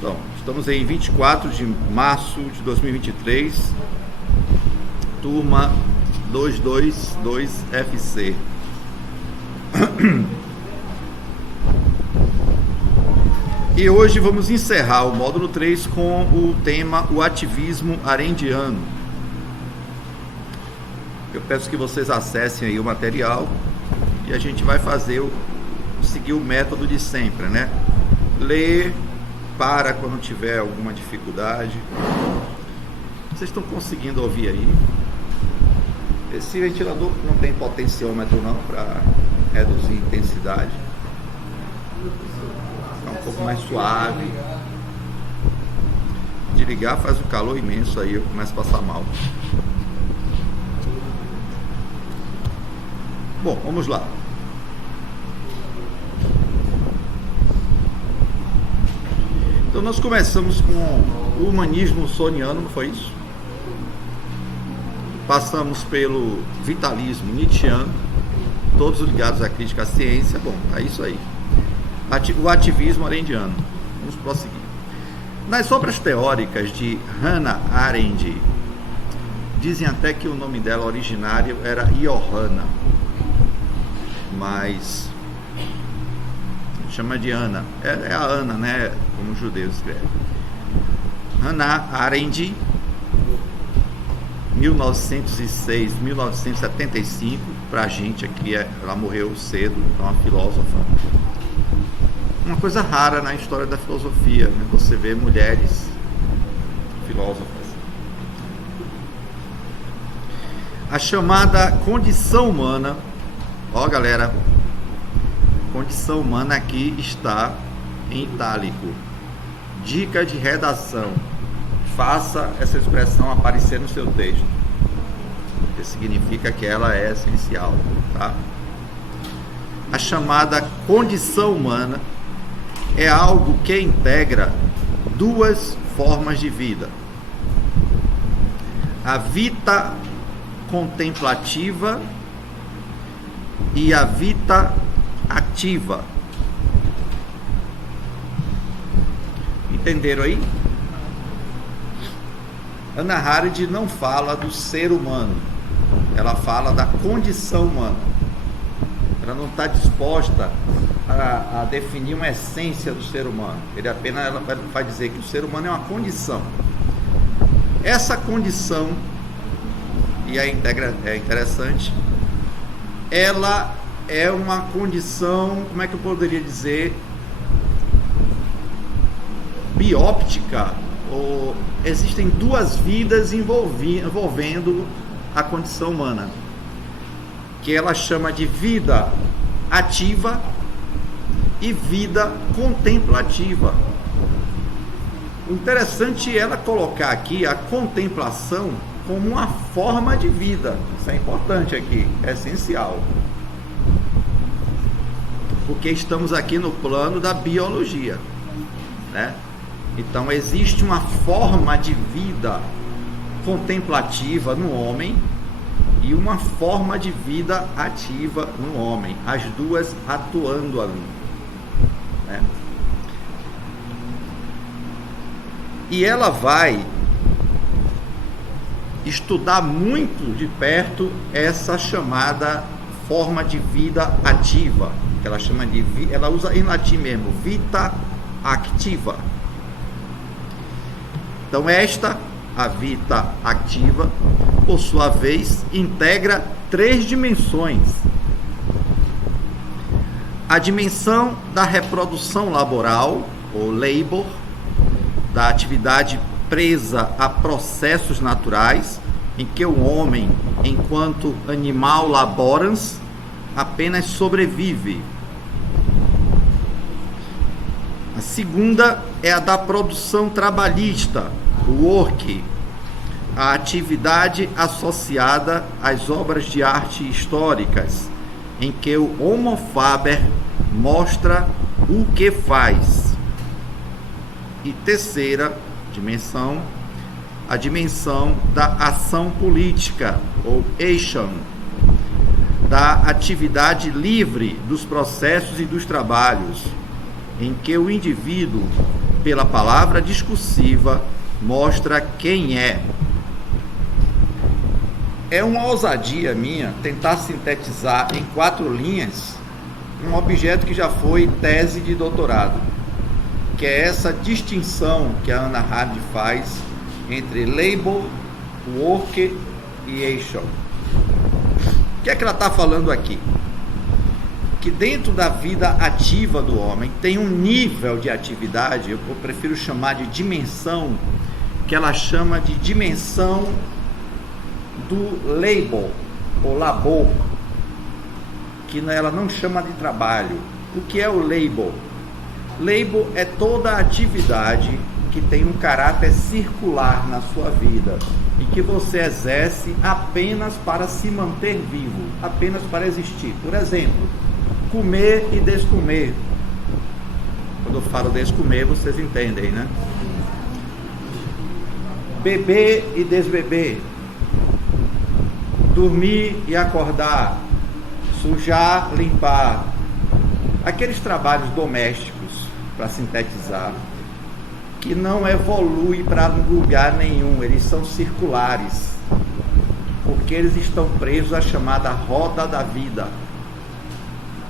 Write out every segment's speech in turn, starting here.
Então, estamos em 24 de março de 2023, turma 222FC. E hoje vamos encerrar o módulo 3 com o tema o ativismo arendiano. Eu peço que vocês acessem aí o material e a gente vai seguir o método de sempre, né? Ler, para quando tiver alguma dificuldade. Vocês estão conseguindo ouvir aí? Esse ventilador não tem potenciômetro não para reduzir a intensidade. É um pouco mais suave. De ligar faz um calor imenso aí, eu começo a passar mal. Bom, vamos lá. Então nós começamos com o humanismo soniano, não foi isso? Passamos pelo vitalismo nietzschiano, todos ligados à crítica à ciência. Bom, é isso aí. O ativismo arendiano. Vamos prosseguir. Nas obras teóricas de Hannah Arendt, dizem até que o nome dela originário era Johanna, mas chama de Ana, é a Ana, né, como os judeus escrevem. Hannah Arendt, 1906, 1975, pra gente aqui, ela morreu cedo, é uma filósofa. Uma coisa rara na história da filosofia, né? Você vê mulheres filósofas. A chamada condição humana, ó galera, condição humana aqui está em itálico. Dica de redação: faça essa expressão aparecer no seu texto, que significa que ela é essencial, tá? A chamada condição humana é algo que integra duas formas de vida: a vita contemplativa e a vita ativa. Entenderam aí? Hannah Arendt não fala do ser humano, ela fala da condição humana. Ela não está disposta a definir uma essência do ser humano. Ela vai dizer que o ser humano é uma condição. Essa condição, e é interessante, ela é uma condição, como é que eu poderia dizer, bióptica, ou existem duas vidas envolvendo a condição humana, que ela chama de vida ativa e vida contemplativa. O interessante é ela colocar aqui a contemplação como uma forma de vida. Isso é importante aqui, é essencial, porque estamos aqui no plano da biologia, né? Então existe uma forma de vida contemplativa no homem e uma forma de vida ativa no homem, as duas atuando ali, né? E ela vai estudar muito de perto essa chamada forma de vida ativa, que ela chama de, ela usa em latim mesmo, vita activa. Então a vita ativa, por sua vez, integra três dimensões: a dimensão da reprodução laboral, ou labor, da atividade presa a processos naturais, em que o homem, enquanto animal laborans, apenas sobrevive. A segunda é a da produção trabalhista, o work, a atividade associada às obras de arte históricas, em que o homo faber mostra o que faz. E terceira dimensão, a dimensão da ação política, ou action, da atividade livre dos processos e dos trabalhos, em que o indivíduo pela palavra discursiva, mostra quem é. É uma ousadia minha tentar sintetizar em 4 linhas um objeto que já foi tese de doutorado, que é essa distinção que a Hannah Arendt faz entre label, work e action. O que é que ela está falando aqui? Que dentro da vida ativa do homem tem um nível de atividade, eu prefiro chamar de dimensão, que ela chama de dimensão do labor, ou labor, que ela não chama de trabalho. O que é o labor? Labor é toda atividade que tem um caráter circular na sua vida e que você exerce apenas para se manter vivo, apenas para existir. Por exemplo, comer e descomer. Quando eu falo descomer, vocês entendem, né? Beber e desbeber. Dormir e acordar. Sujar, limpar. Aqueles trabalhos domésticos, para sintetizar, que não evolui para lugar nenhum, eles são circulares, porque eles estão presos à chamada roda da vida.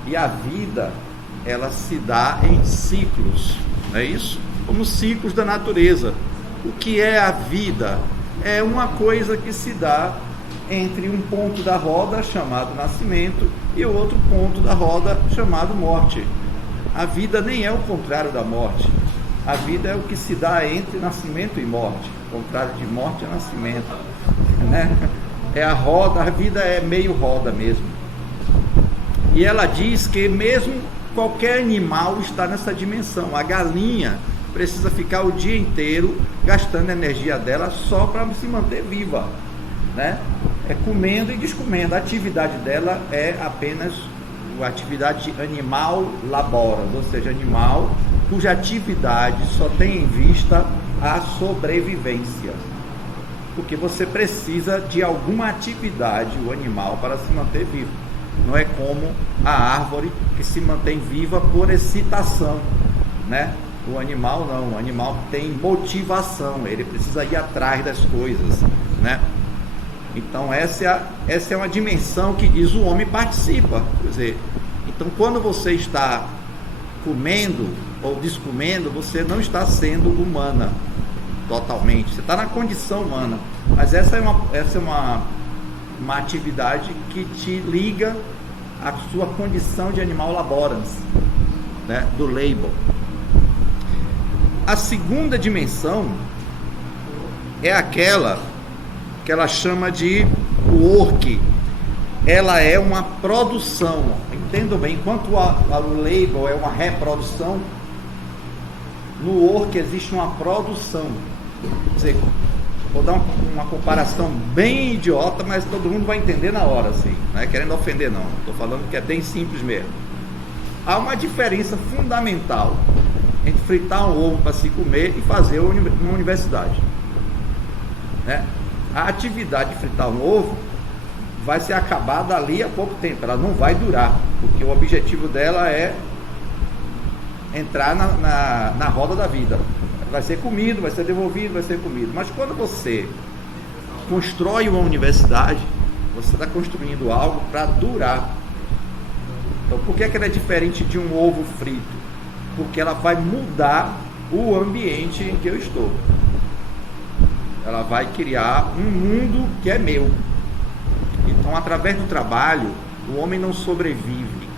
E a vida, ela se dá em ciclos, não é isso? Como ciclos da natureza. O que é a vida? É uma coisa que se dá entre um ponto da roda chamado nascimento e o outro ponto da roda chamado morte. A vida nem é o contrário da morte. A vida é o que se dá entre nascimento e morte. O contrário de morte é nascimento, né? É a roda, a vida é meio roda mesmo. E ela diz que mesmo qualquer animal está nessa dimensão. A galinha precisa ficar o dia inteiro gastando a energia dela só para se manter viva, né? É comendo e descomendo. A atividade dela é apenas a atividade animal laboras, ou seja, animal cuja atividade só tem em vista a sobrevivência. Porque você precisa de alguma atividade, o animal, para se manter vivo. Não é como a árvore que se mantém viva por excitação, né? O animal não, o animal tem motivação, ele precisa ir atrás das coisas, né? Então essa é uma dimensão que diz o homem participa. Quer dizer, então quando você está comendo ou descomendo, você não está sendo humana totalmente, você está na condição humana, mas essa é uma atividade que te liga à sua condição de animal laborans, né, do labor. A segunda dimensão é aquela que ela chama de work. Ela é uma produção. Entendam bem, enquanto o labor é uma reprodução, no work existe uma produção. Quer dizer, vou dar uma comparação bem idiota, mas todo mundo vai entender na hora, assim, não é querendo ofender não, estou falando que é bem simples mesmo. Há uma diferença fundamental entre fritar um ovo para se comer e fazer uma universidade, né? A atividade de fritar um ovo vai ser acabada ali a pouco tempo, ela não vai durar, porque o objetivo dela é entrar na roda da vida. Vai ser comido, vai ser devolvido, vai ser comido. Mas quando você constrói uma universidade, você está construindo algo para durar. Então, por que ela é diferente de um ovo frito? Porque ela vai mudar o ambiente em que eu estou. Ela vai criar um mundo que é meu. Então, através do trabalho, o homem não sobrevive.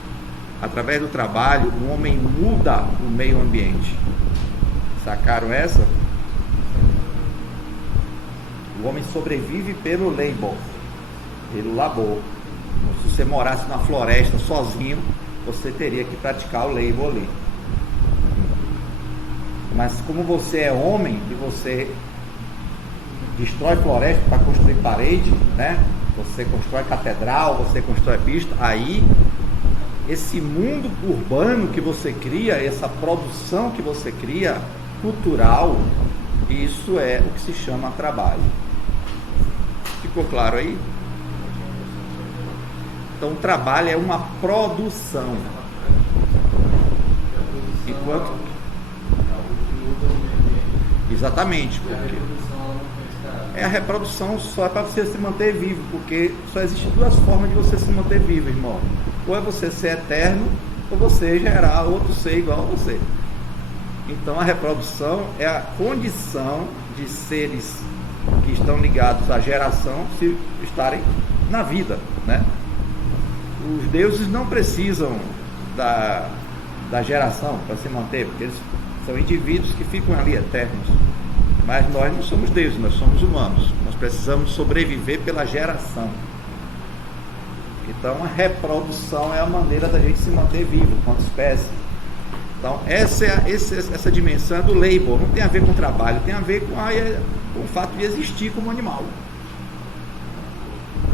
Através do trabalho, o homem muda o meio ambiente. Sacaram essa? O homem sobrevive pelo labor, pelo labor. Se você morasse na floresta sozinho, você teria que praticar o labor ali. Mas como você é homem e você destrói floresta para construir parede, né? Você constrói catedral, você constrói pista, aí esse mundo urbano que você cria, essa produção que você cria, cultural, isso é o que se chama trabalho. Ficou claro aí? Então o trabalho é uma produção. Enquanto Exatamente. Porque a reprodução só é para você se manter vivo, porque só existem duas formas de você se manter vivo, irmão. Ou é você ser eterno, ou você gerar outro ser igual a você. Então a reprodução é a condição de seres que estão ligados à geração se estarem na vida, né? Os deuses não precisam da geração para se manter, porque eles são indivíduos que ficam ali eternos. Mas nós não somos deuses, nós somos humanos. Nós precisamos sobreviver pela geração. Então a reprodução é a maneira da gente se manter vivo quanto espécie. Então essa dimensão é do labor, não tem a ver com trabalho, tem a ver com o fato de existir como animal.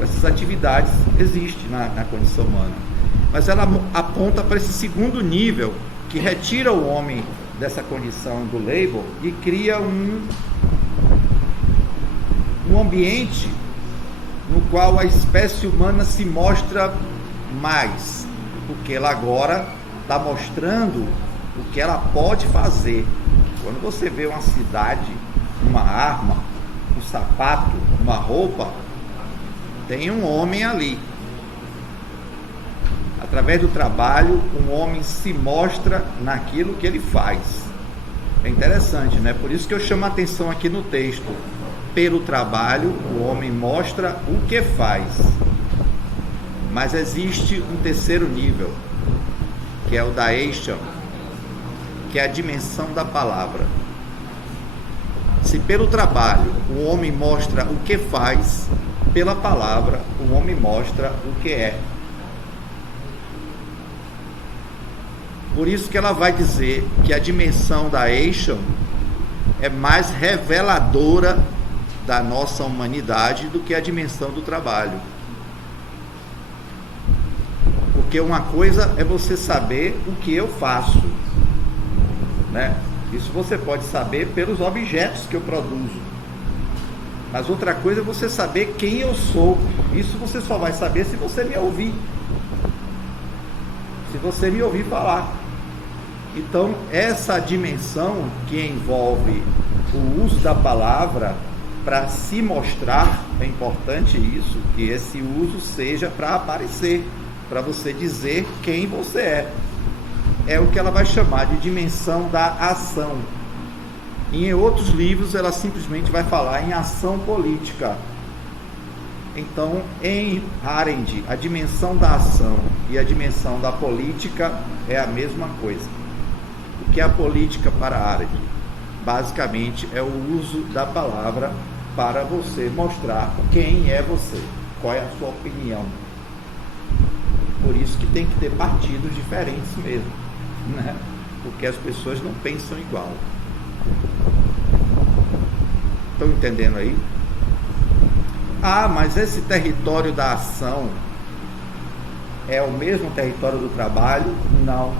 Essas atividades existem na condição humana. Mas ela aponta para esse segundo nível, que retira o homem dessa condição do labor e cria um ambiente no qual a espécie humana se mostra mais, porque ela agora está mostrando o que ela pode fazer. Quando você vê uma cidade, uma arma, um sapato, uma roupa, tem um homem ali. Através do trabalho, um homem se mostra naquilo que ele faz. É interessante, né? Por isso que eu chamo a atenção aqui no texto. Pelo trabalho, o homem mostra o que faz. Mas existe um terceiro nível, que é o da Eisham, que é a dimensão da palavra. Se pelo trabalho o homem mostra o que faz, pela palavra o homem mostra o que é. Por isso que ela vai dizer que a dimensão da Eisham é mais reveladora da nossa humanidade do que a dimensão do trabalho. Porque uma coisa é você saber o que eu faço, né? Isso você pode saber pelos objetos que eu produzo. Mas outra coisa é você saber quem eu sou. Isso você só vai saber se você me ouvir. Se você me ouvir falar. Então, essa dimensão que envolve o uso da palavra para se mostrar, é importante isso, que esse uso seja para aparecer, para você dizer quem você é. É o que ela vai chamar de dimensão da ação. E em outros livros ela simplesmente vai falar em ação política. Então, em Arendt, a dimensão da ação e a dimensão da política é a mesma coisa. O que é a política para Arendt? Basicamente é o uso da palavra para você mostrar quem é você, qual é a sua opinião. Por isso que tem que ter partidos diferentes mesmo, né? Porque as pessoas não pensam igual. Estão entendendo aí? Ah, mas esse território da ação é o mesmo território do trabalho? Não.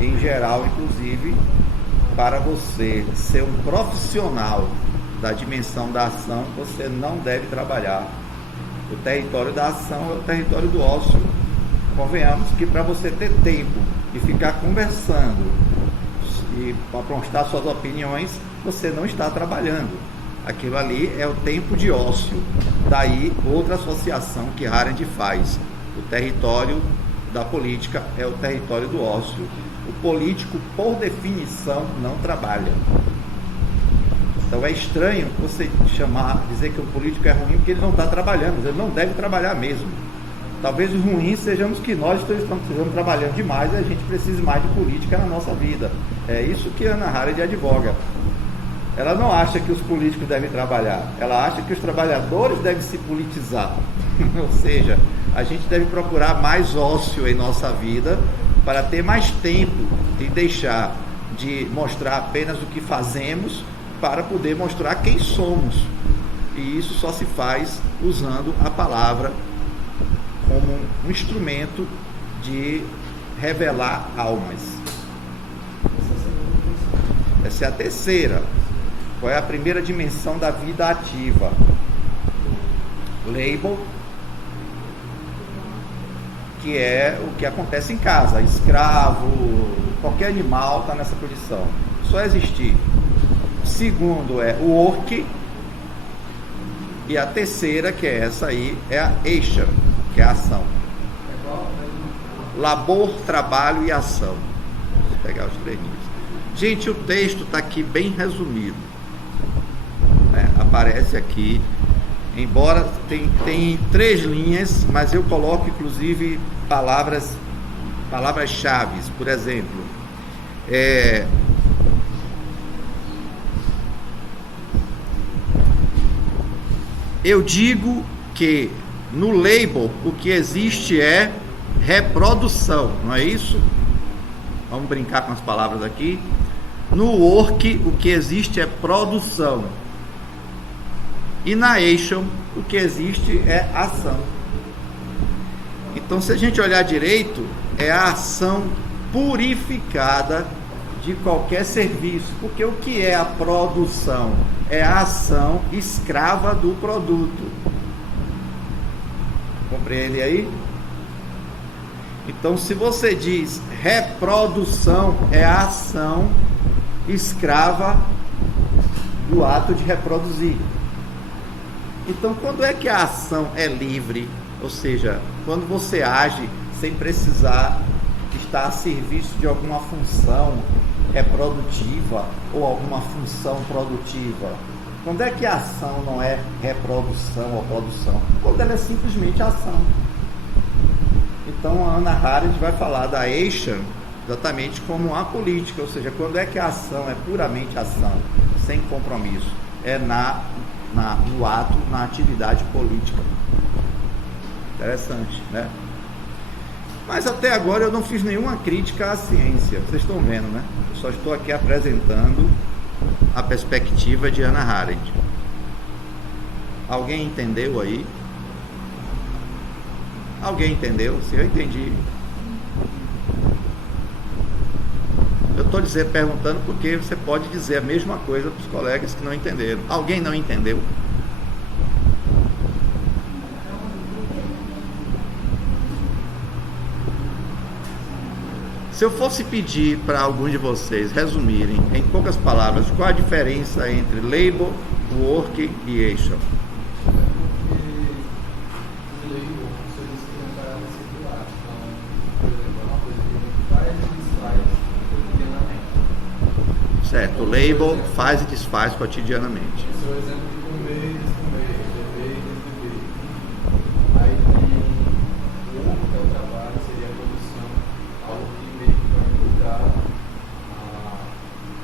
Em geral, inclusive, para você ser um profissional da dimensão da ação, você não deve trabalhar. O território da ação é o território do ócio. Convenhamos que para você ter tempo de ficar conversando e para postar suas opiniões, você não está trabalhando. Aquilo ali é o tempo de ócio. Daí outra associação que Arendt faz. O território da política é o território do ócio. O político, por definição, não trabalha. Então é estranho você dizer que o político é ruim porque ele não está trabalhando, ele não deve trabalhar mesmo. Talvez os ruins sejamos que nós estamos trabalhando demais e a gente precise mais de política na nossa vida. É isso que Hannah Arendt advoga. Ela não acha que os políticos devem trabalhar, ela acha que os trabalhadores devem se politizar. Ou seja, a gente deve procurar mais ócio em nossa vida para ter mais tempo e deixar de mostrar apenas o que fazemos para poder mostrar quem somos. E isso só se faz usando a palavra como um instrumento de revelar almas. Essa é a terceira. Qual é a primeira dimensão da vida ativa? Labor, que é o que acontece em casa. Escravo, qualquer animal está nessa condição. Só existir. segundo é o work, e a terceira, que é essa aí, é a action, que é a ação. Labor, trabalho e ação. Vou pegar os três níveis. Gente, o texto está aqui bem resumido, né? Aparece aqui, embora tem 3 linhas, mas eu coloco inclusive palavras-chave. Por exemplo, eu digo que no label o que existe é reprodução, não é isso? Vamos brincar com as palavras aqui. No work o que existe é produção. E na action o que existe é ação. Então, se a gente olhar direito, é a ação purificada de qualquer serviço. Porque o que é a produção? É a ação escrava do produto. Compreende aí? Então, se você diz reprodução, é a ação escrava do ato de reproduzir. Então, quando é que a ação é livre? Ou seja, quando você age sem precisar estar a serviço de alguma função reprodutiva ou alguma função produtiva. Quando é que a ação não é reprodução ou produção? Quando ela é simplesmente ação. Então a Hannah Arendt vai falar da action exatamente como a política, ou seja, quando é que a ação é puramente ação, sem compromisso, é no ato, na atividade política. Interessante, né? Mas até agora eu não fiz nenhuma crítica à ciência, vocês estão vendo, né? Eu só estou aqui apresentando a perspectiva de Hannah Arendt. Alguém entendeu aí? Alguém entendeu? Se eu entendi. Eu estou perguntando porque você pode dizer a mesma coisa para os colegas que não entenderam. Alguém não entendeu? Se eu fosse pedir para algum de vocês resumirem em poucas palavras qual a diferença entre label, work e action. Certo, o label faz e desfaz cotidianamente. Esse é o exemplo de comer e descomer, beber e beber. Aí tem o que é o trabalho, seria a produção, algo que meio que vai mudar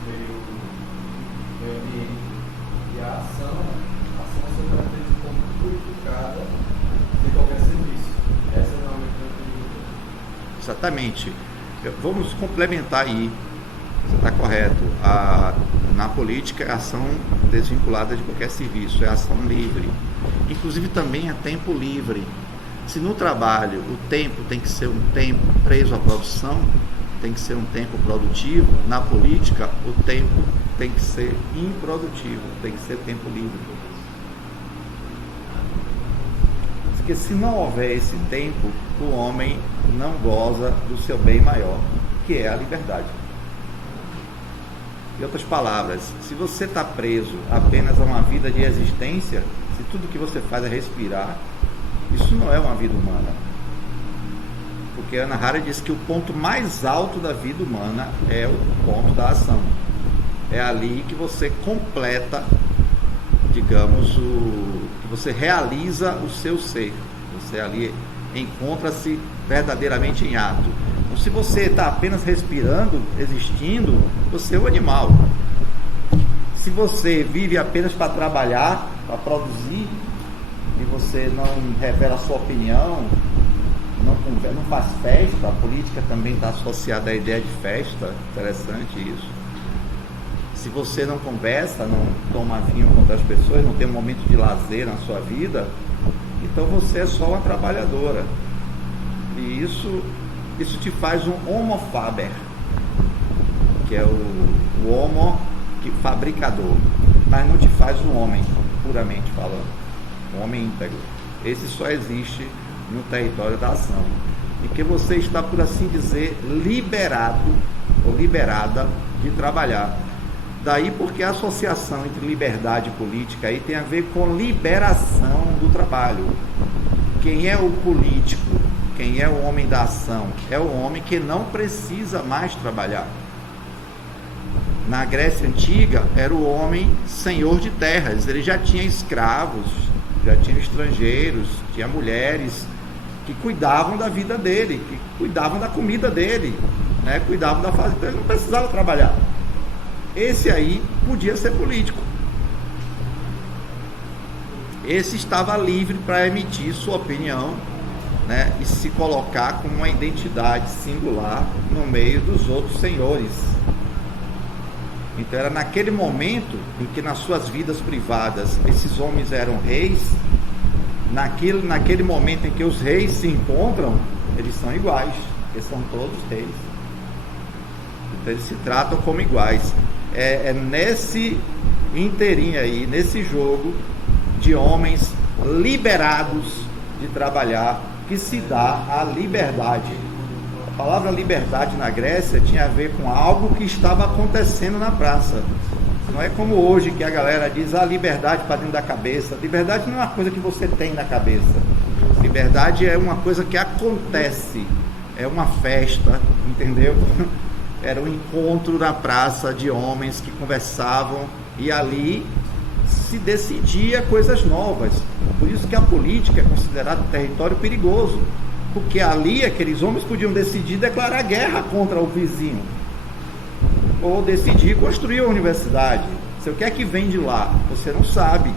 meio ambiente. E a ação se caracteriza como purificada de qualquer serviço. Essa é realmente a pergunta. Exatamente. Vamos complementar aí. Você está correto. Na política é ação desvinculada de qualquer serviço, é ação livre. Inclusive também é tempo livre. Se no trabalho o tempo tem que ser um tempo preso à produção, tem que ser um tempo produtivo, na política o tempo tem que ser improdutivo, tem que ser tempo livre. Porque se não houver esse tempo, o homem não goza do seu bem maior, que é a liberdade. Em outras palavras, se você está preso apenas a uma vida de existência, se tudo que você faz é respirar, isso não é uma vida humana. Porque Hannah Arendt diz que o ponto mais alto da vida humana é o ponto da ação. É ali que você completa, digamos, que você realiza o seu ser. Você ali encontra-se verdadeiramente em ato. Então, se você está apenas respirando, existindo, você é um animal. Se você vive apenas para trabalhar, para produzir, e você não revela a sua opinião, não faz festa, a política também está associada à ideia de festa, interessante isso. Se você não conversa, não toma vinho com outras pessoas, não tem um momento de lazer na sua vida, então você é só uma trabalhadora. E isso te faz um homo faber, que é o homo fabricador, mas não te faz um homem, puramente falando, um homem íntegro. Esse só existe no território da ação, em que você está, por assim dizer, liberado ou liberada de trabalhar. Daí porque a associação entre liberdade e política aí tem a ver com liberação do trabalho. Quem é o político, quem é o homem da ação? É o homem que não precisa mais trabalhar. Na Grécia Antiga, era o homem senhor de terras, ele já tinha escravos, já tinha estrangeiros, tinha mulheres que cuidavam da vida dele, que cuidavam da comida dele, né? Cuidavam da fazenda, então ele não precisava trabalhar. Esse aí podia ser político. Esse estava livre para emitir sua opinião, né? E se colocar como uma identidade singular no meio dos outros senhores. Então era naquele momento em que nas suas vidas privadas esses homens eram reis, naquele momento em que os reis se encontram, eles são iguais, eles são todos reis. Então eles se tratam como iguais. É nesse inteirinho aí, nesse jogo de homens liberados de trabalhar, que se dá a liberdade. A palavra liberdade na Grécia tinha a ver com algo que estava acontecendo na praça. Não é como hoje que a galera diz liberdade para dentro da cabeça. Liberdade não é uma coisa que você tem na cabeça. Liberdade é uma coisa que acontece. É uma festa, entendeu? Era um encontro na praça de homens que conversavam e ali se decidia coisas novas. Por isso que a política é considerada um território perigoso. Porque ali aqueles homens podiam decidir declarar guerra contra o vizinho. Ou decidir construir a universidade. Você o que é que vem de lá? Você não sabe.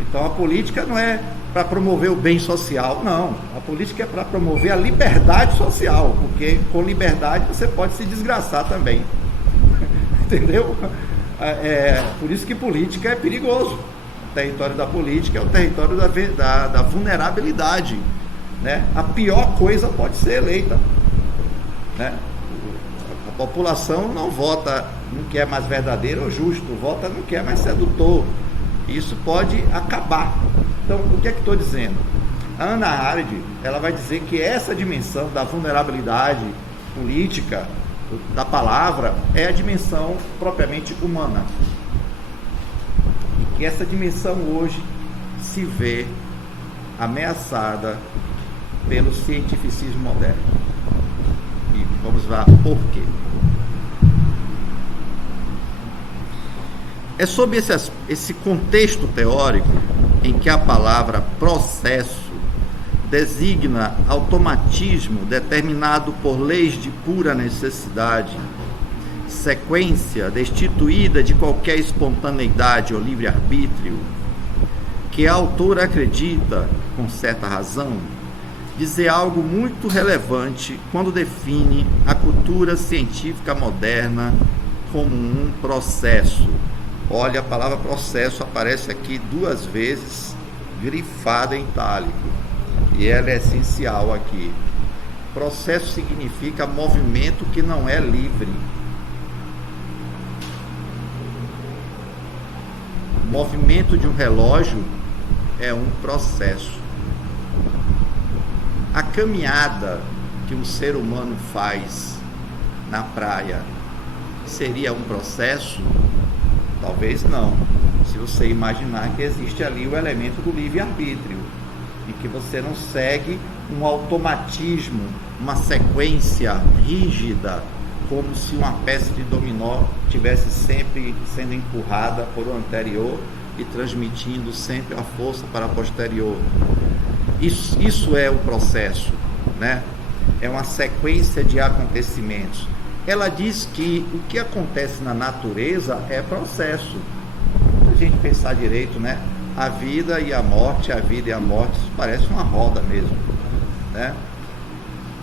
Então a política não é para promover o bem social, não. A política é para promover a liberdade social, porque com liberdade você pode se desgraçar também. Entendeu? Por isso que política é perigoso. O território da política é o território da vulnerabilidade, né? A pior coisa pode ser eleita, né? A população não vota no que é mais verdadeiro ou justo, vota no que é mais sedutor. Isso pode acabar. Então, o que é que estou dizendo? A Hannah Arendt, ela vai dizer que essa dimensão da vulnerabilidade política, da palavra, é a dimensão propriamente humana. E que essa dimensão hoje se vê ameaçada pelo cientificismo moderno. E vamos lá, por quê? É sob esse contexto teórico em que a palavra processo designa automatismo determinado por leis de pura necessidade, sequência destituída de qualquer espontaneidade ou livre-arbítrio, que a autora acredita, com certa razão, dizer algo muito relevante quando define a cultura científica moderna como um processo. Olha, a palavra processo aparece aqui 2 vezes, grifada em itálico, e ela é essencial aqui. Processo significa movimento que não é livre. O movimento de um relógio é um processo. A caminhada que um ser humano faz na praia seria um processo? Talvez não, se você imaginar que existe ali o elemento do livre-arbítrio, e que você não segue um automatismo, uma sequência rígida, como se uma peça de dominó tivesse sempre sendo empurrada por o anterior e transmitindo sempre a força para a posterior. Isso é o processo, né? É uma sequência de acontecimentos. Ela diz que o que acontece na natureza é processo. Se a gente pensar direito, né? A vida e a morte, isso parece uma roda mesmo, né?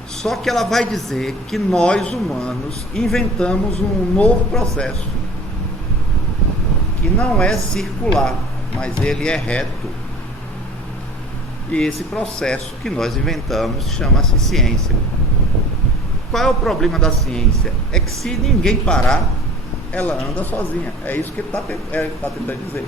Só que ela vai dizer que nós humanos inventamos um novo processo, que não é circular, mas ele é reto. E esse processo que nós inventamos chama-se ciência. Qual é o problema da ciência? É que se ninguém parar, ela anda sozinha. É isso que ele está tentando dizer.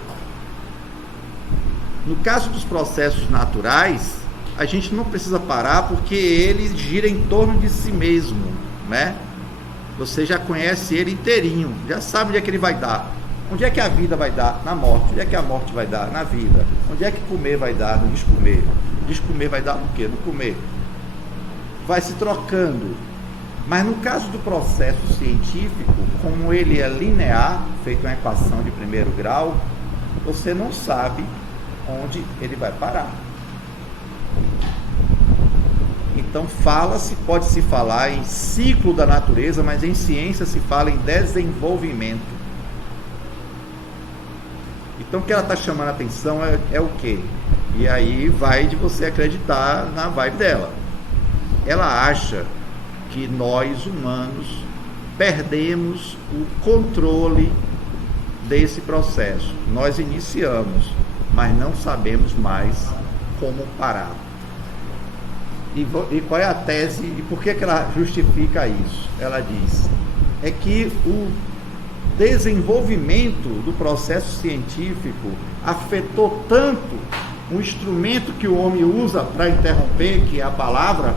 No caso dos processos naturais, a gente não precisa parar porque ele gira em torno de si mesmo, né? Você já conhece ele inteirinho, já sabe onde é que ele vai dar. Onde é que a vida vai dar? Na morte. Onde é que a morte vai dar? Na vida. Onde é que comer vai dar? No descomer. Descomer vai dar no quê? No comer. Vai se trocando. Mas no caso do processo científico, como ele é linear, feito uma equação de primeiro grau, você não sabe onde ele vai parar. Então pode-se falar em ciclo da natureza, mas em ciência se fala em desenvolvimento. Então o que ela está chamando a atenção é o quê? E aí vai de você acreditar na vibe dela. Ela acha que nós humanos perdemos o controle desse processo. Nós iniciamos, mas não sabemos mais como parar. E qual é a tese e por que ela justifica isso? Ela diz, é que o desenvolvimento do processo científico afetou tanto o instrumento que o homem usa para interromper, que é a palavra,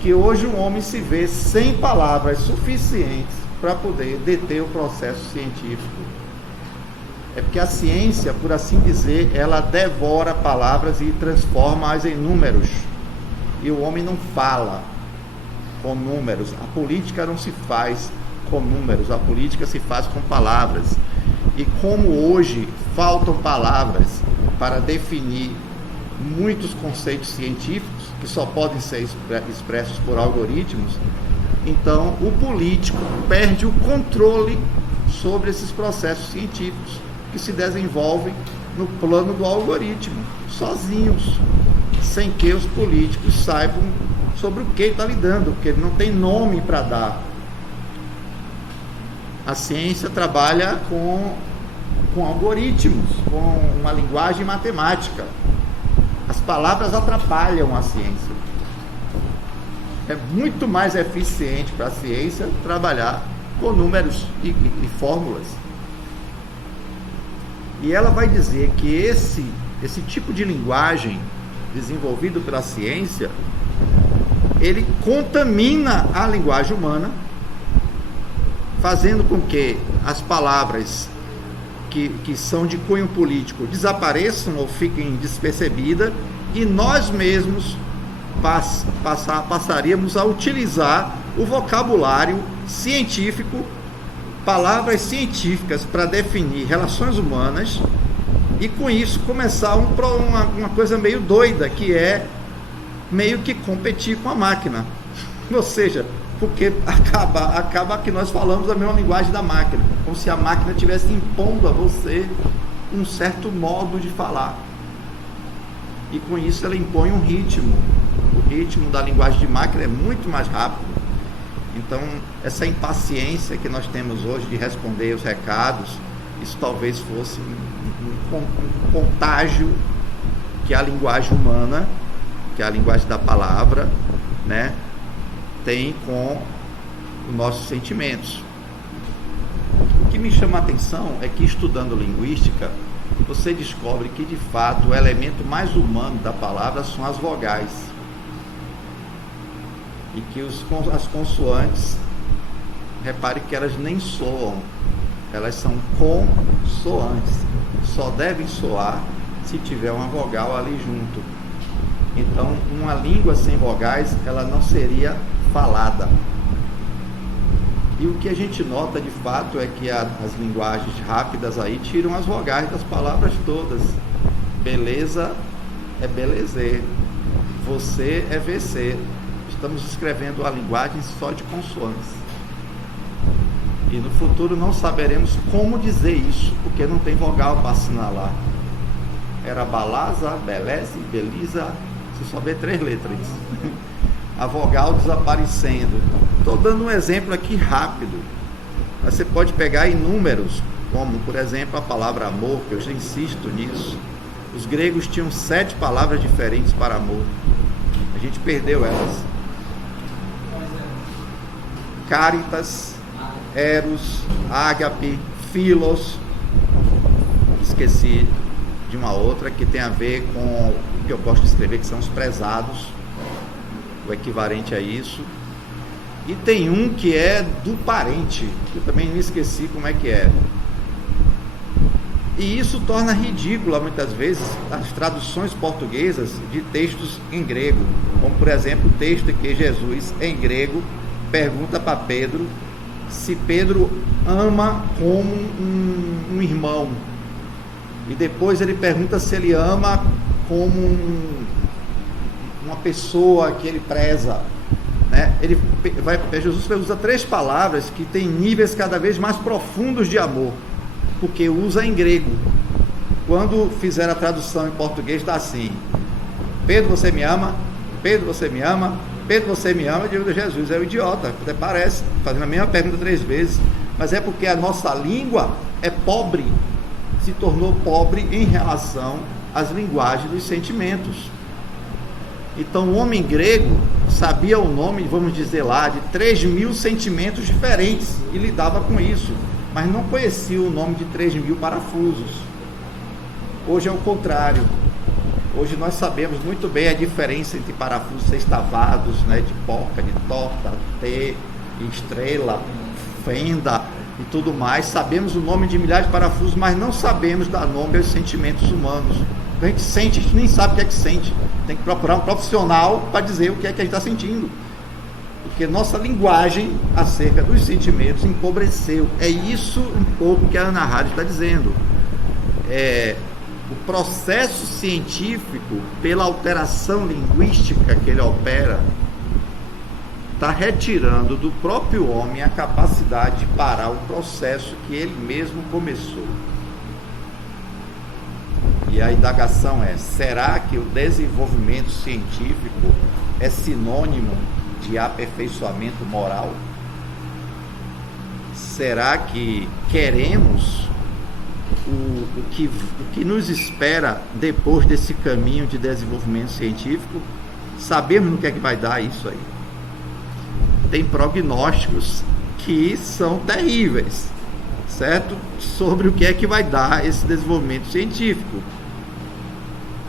que hoje o homem se vê sem palavras suficientes para poder deter o processo científico. É porque a ciência, por assim dizer, ela devora palavras e transforma-as em números. E o homem não fala com números. A política não se faz com números, a política se faz com palavras. E como hoje faltam palavras para definir muitos conceitos científicos, que só podem ser expressos por algoritmos, então o político perde o controle sobre esses processos científicos que se desenvolvem no plano do algoritmo, sozinhos, sem que os políticos saibam sobre o que está lidando, porque ele não tem nome para dar. A ciência trabalha com algoritmos, com uma linguagem matemática. As palavras atrapalham a ciência. É muito mais eficiente para a ciência trabalhar com números e fórmulas. E ela vai dizer que esse tipo de linguagem desenvolvido pela ciência, ele contamina a linguagem humana, fazendo com que as palavras que são de cunho político desapareçam ou fiquem despercebidas, e nós mesmos passaríamos a utilizar o vocabulário científico, palavras científicas para definir relações humanas, e com isso começar uma coisa meio doida, que é meio que competir com a máquina. Ou seja, porque acaba que nós falamos a mesma linguagem da máquina, como se a máquina estivesse impondo a você um certo modo de falar. E com isso ela impõe um ritmo. O ritmo da linguagem de máquina é muito mais rápido. Então, essa impaciência que nós temos hoje de responder os recados, isso talvez fosse um contágio que a linguagem humana, que é a linguagem da palavra, né, tem com os nossos sentimentos. O que me chama a atenção é que, estudando linguística, você descobre que, de fato, o elemento mais humano da palavra são as vogais. E que as consoantes, repare que elas nem soam, elas são consoantes. Só devem soar se tiver uma vogal ali junto. Então, uma língua sem vogais, ela não seria falada. E o que a gente nota de fato é que as linguagens rápidas aí tiram as vogais das palavras todas. Beleza é belezer, você é VC. Estamos escrevendo a linguagem só de consoantes. E no futuro não saberemos como dizer isso, porque não tem vogal para assinalar. Era balaza, beleze, beliza, você só vê 3 letras. A vogal desaparecendo. Estou dando um exemplo aqui rápido. Você pode pegar inúmeros, como por exemplo a palavra amor, que eu já insisto nisso. Os gregos tinham 7 palavras diferentes para amor. A gente perdeu elas. Caritas, eros, ágape, philos. Esqueci de uma outra que tem a ver com o que eu gosto de escrever, que são os prezados, o equivalente a isso. e tem um que é do parente, que eu também me esqueci como é que é. E isso torna ridícula muitas vezes as traduções portuguesas de textos em grego, como por exemplo o texto que Jesus em grego pergunta para Pedro se Pedro ama como um irmão, e depois ele pergunta se ele ama como uma pessoa que ele preza, né? Jesus usa 3 palavras que têm níveis cada vez mais profundos de amor, porque usa em grego. Quando fizer a tradução em português está assim: Pedro, você me ama? Pedro, você me ama? Pedro, você me ama? Eu digo, Jesus é um idiota, até parece, fazendo a mesma pergunta 3 vezes, mas é porque a nossa língua é pobre, se tornou pobre em relação às linguagens dos sentimentos. Então o homem grego sabia o nome, vamos dizer lá, de 3.000 sentimentos diferentes e lidava com isso, mas não conhecia o nome de 3.000 parafusos. Hoje é o contrário. Hoje nós sabemos muito bem a diferença entre parafusos sextavados, né, de porca, de torta, T, estrela, fenda e tudo mais. Sabemos o nome de milhares de parafusos, mas não sabemos dar nome aos sentimentos humanos. Quando a gente sente, a gente nem sabe o que é que sente. Tem que procurar um profissional para dizer o que é que a gente está sentindo. Porque nossa linguagem acerca dos sentimentos empobreceu. É isso um pouco que a Hannah Arendt está dizendo. O processo científico, pela alteração linguística que ele opera, está retirando do próprio homem a capacidade de parar o processo que ele mesmo começou. E a indagação é: será que o desenvolvimento científico é sinônimo de aperfeiçoamento moral? Será que queremos o que nos espera depois desse caminho de desenvolvimento científico? Sabemos no que é que vai dar isso aí. Tem prognósticos que são terríveis, certo? Sobre o que é que vai dar esse desenvolvimento científico.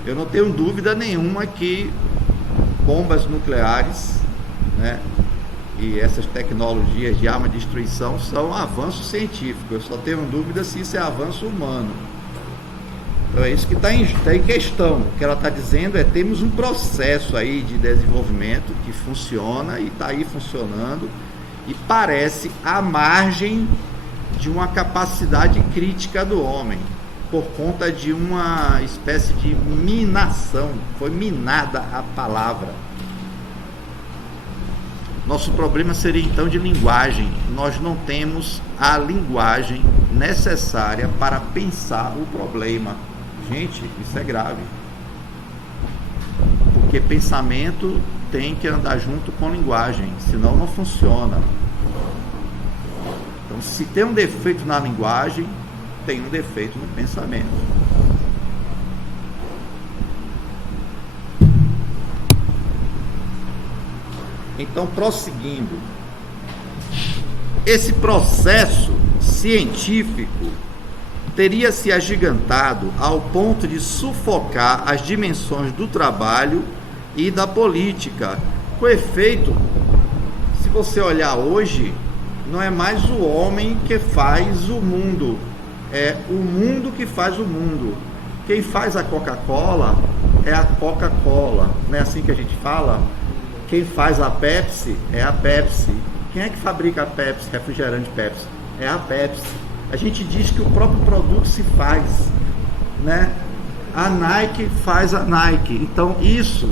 Eu não tenho dúvida nenhuma que bombas nucleares, né, e essas tecnologias de arma de destruição são avanço científico. Eu só tenho dúvida se isso é avanço humano. Então é isso que está em questão. O que ela está dizendo é: temos um processo aí de desenvolvimento que funciona e está aí funcionando, e parece à margem de uma capacidade crítica do homem, por conta de uma espécie de minação. Foi minada a palavra. Nosso problema seria então de linguagem. Nós não temos a linguagem necessária para pensar o problema. Gente, isso é grave. Porque pensamento tem que andar junto com linguagem, senão não funciona. Então, se tem um defeito na linguagem, tem um defeito no pensamento. Então, prosseguindo, esse processo científico teria se agigantado ao ponto de sufocar as dimensões do trabalho e da política. Com efeito, se você olhar hoje, não é mais o homem que faz o mundo, é o mundo que faz o mundo. Quem faz a Coca-Cola é a Coca-Cola, não é assim que a gente fala? Quem faz a Pepsi é a Pepsi. Quem é que fabrica a Pepsi, refrigerante Pepsi? É a Pepsi. A gente diz que o próprio produto se faz, né? A Nike faz a Nike. Então isso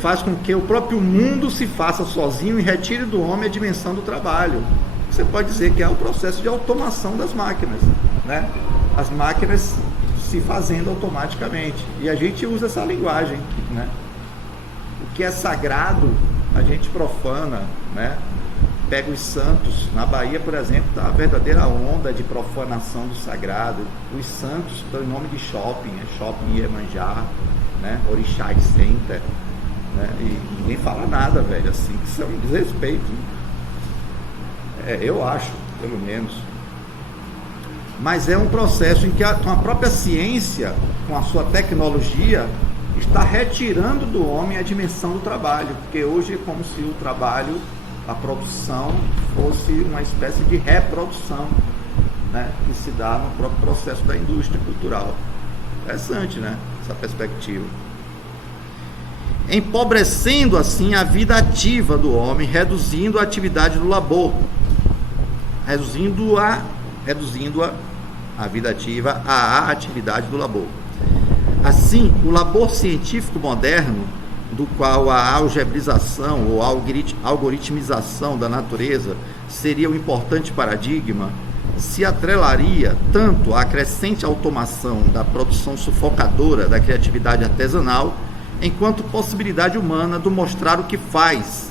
faz com que o próprio mundo se faça sozinho e retire do homem a dimensão do trabalho. Você pode dizer que é o processo de automação das máquinas, né? As máquinas se fazendo automaticamente. E a gente usa essa linguagem, né? O que é sagrado, a gente profana, né? Pega os santos, na Bahia, por exemplo, está a verdadeira onda de profanação do sagrado. Os santos estão em nome de shopping, Shopping Iemanjá, né? Orixá Center, né? E ninguém fala nada, velho, assim, que isso é um desrespeito. Eu acho, pelo menos. Mas é um processo em que a própria ciência, com a sua tecnologia, está retirando do homem a dimensão do trabalho, porque hoje é como se o trabalho a produção fosse uma espécie de reprodução, né, que se dá no próprio processo da indústria cultural. Interessante, né, essa perspectiva. Empobrecendo assim a vida ativa do homem, reduzindo a atividade do labor, reduzindo a vida ativa à atividade do labor. Assim, o labor científico moderno, do qual a algebrização ou algoritmização da natureza seria um importante paradigma, se atrelaria tanto à crescente automação da produção sufocadora da criatividade artesanal, enquanto possibilidade humana do mostrar o que faz,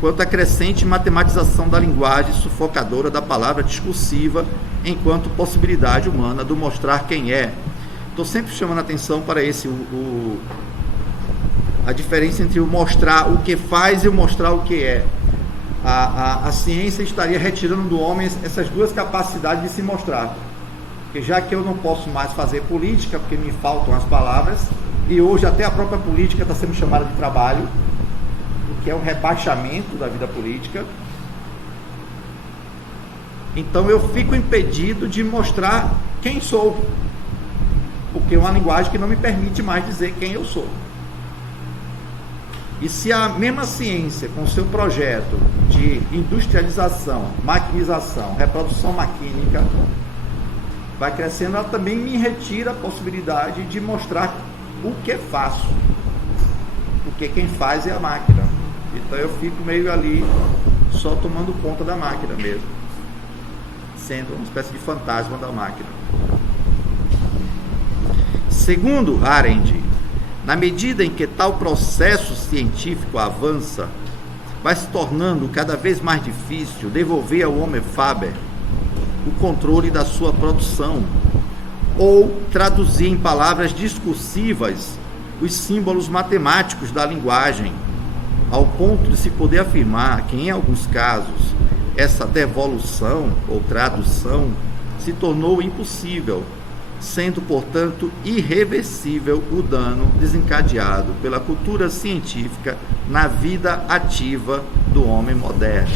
quanto à crescente matematização da linguagem sufocadora da palavra discursiva, enquanto possibilidade humana do mostrar quem é. Estou sempre chamando a atenção para a diferença entre o mostrar o que faz e o mostrar o que é. A ciência estaria retirando do homem essas duas capacidades de se mostrar. Porque já que eu não posso mais fazer política, porque me faltam as palavras, e hoje até a própria política está sendo chamada de trabalho, o que é um rebaixamento da vida política, então eu fico impedido de mostrar quem sou, porque é uma linguagem que não me permite mais dizer quem eu sou. E se a mesma ciência, com seu projeto de industrialização, maquinização, reprodução maquínica, vai crescendo, ela também me retira a possibilidade de mostrar o que faço, porque quem faz é a máquina. Então eu fico meio ali só tomando conta da máquina mesmo, sendo uma espécie de fantasma da máquina. Segundo Arendt, na medida em que tal processo científico avança, vai se tornando cada vez mais difícil devolver ao Homo faber o controle da sua produção, ou traduzir em palavras discursivas os símbolos matemáticos da linguagem, ao ponto de se poder afirmar que, em alguns casos, essa devolução ou tradução se tornou impossível, sendo, portanto, irreversível o dano desencadeado pela cultura científica na vida ativa do homem moderno.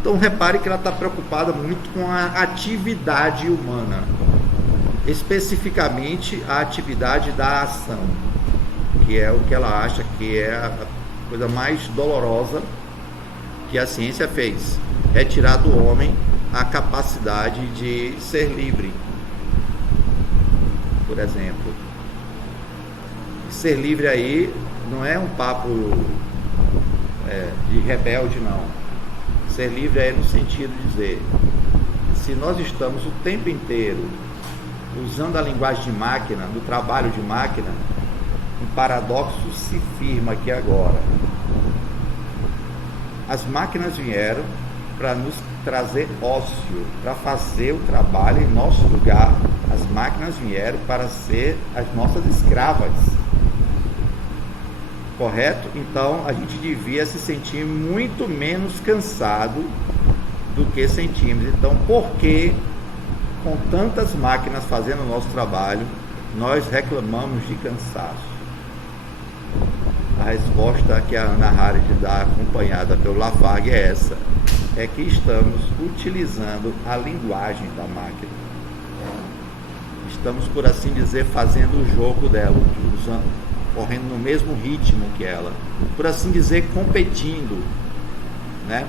Então, repare que ela está preocupada muito com a atividade humana, especificamente a atividade da ação, que é o que ela acha que é a coisa mais dolorosa que a ciência fez, retirar do homem a capacidade de ser livre. Por exemplo, ser livre aí não é um papo de rebelde, não. Ser livre é no sentido de dizer, se nós estamos o tempo inteiro usando a linguagem de máquina, do trabalho de máquina, um paradoxo se firma aqui agora. As máquinas vieram para nos trazer ócio, para fazer o trabalho em nosso lugar. As máquinas vieram para ser as nossas escravas. Correto? Então, a gente devia se sentir muito menos cansado do que sentimos. Então, por que, com tantas máquinas fazendo o nosso trabalho, nós reclamamos de cansaço? A resposta que a Hannah Arendt dá, acompanhada pelo Lafargue, é essa: é que estamos utilizando a linguagem da máquina. Estamos, por assim dizer, fazendo o jogo dela, correndo no mesmo ritmo que ela, por assim dizer, competindo, né?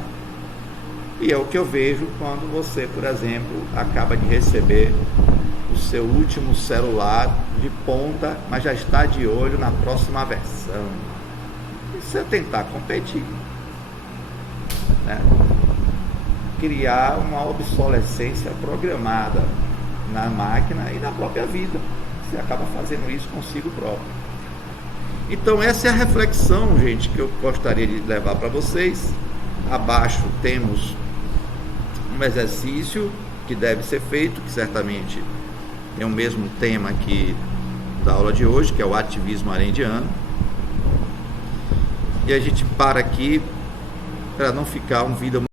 E é o que eu vejo quando você, por exemplo, acaba de receber o seu último celular de ponta, mas já está de olho na próxima versão. Isso é tentar competir, né? Criar uma obsolescência programada na máquina e na própria vida. Você acaba fazendo isso consigo próprio. Então essa é a reflexão, gente, que eu gostaria de levar para vocês. Abaixo temos um exercício que deve ser feito, que certamente tem o mesmo tema aqui da aula de hoje, que é o ativismo arendiano. E a gente para aqui para não ficar um vídeo